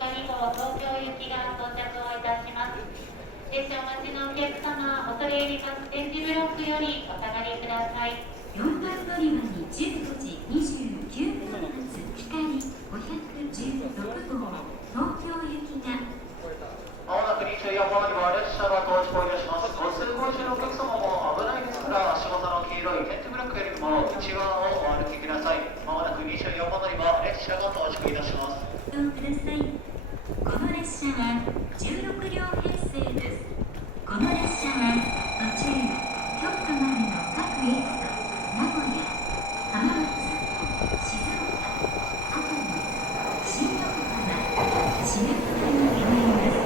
光号東京行きが到着をいたします。列車お待ちのお客様、恐れ入ります点字ブロックよりお下がりください。4番乗り場に15時29分発光516号東京行きがまもなく24番乗り場列車が到着をいたします。ご通行中のお客様も危ないですから足元の黄色い点字ブロックよりも内側をお歩きください。まもなく24番乗り場列車が到着いたします。ご利用ください。この列車は16両編成です。この列車は途中京都までの各駅と名古屋、浜松、静岡、熱海、新横浜、品川に停まります。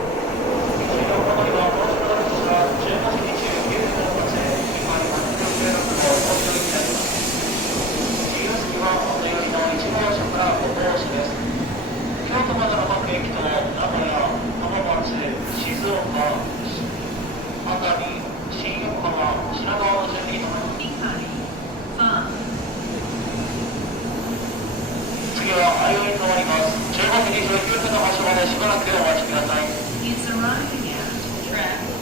24番乗り場到着の列車は15時29分発光816号東京行きです。自由席は最寄りの1号車から5号車です。京都までの各駅と名古屋、浜松、静岡、熱海、新横浜、品川の順に停まります。次は相生に停まります。15時29分の発車までしばらくお待ちください。is arriving at track